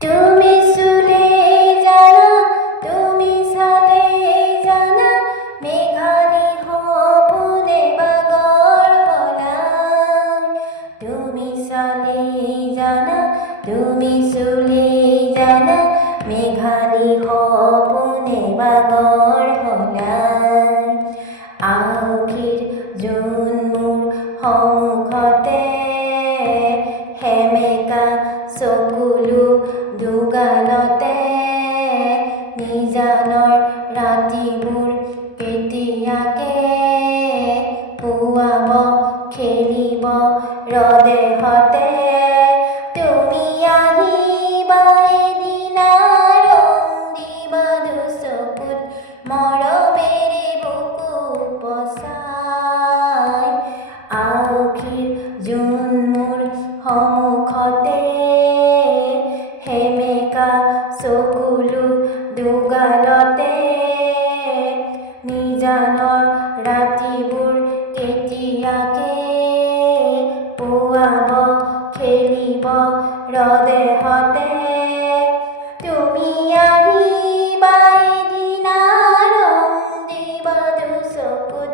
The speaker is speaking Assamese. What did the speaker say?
তুমি চুলে জানা, তুমি চালে জানা, মেঘানী সপোনে বাগৰ হলাই। তুমি চালে জানা, তুমি চুলে জানা, মেঘানী সপোনে বাগৰ হলাই। আউসীৰ জোন মোৰ সন্মুখতে, সেমেকা চকুলো দুগালতে। নিজানৰ ৰাতিবোৰ কেতিয়াকে পুৱাব খেলিব ৰদেহতে। তুমি আহিবা এদিনা, ৰং দিবা দুচকুত, মৰমেৰে বুকু উপচাই। আউসীৰ জোন মোৰ সন্মুখতে, সেমেকা চকুলো দুগালতে। নিজানৰ ৰাতিবোৰ কেতিয়াকে পুৱাব খেলিব ৰদেহতে। তুমি আহিবা এদিনা, ৰং দিবা দুচকুত,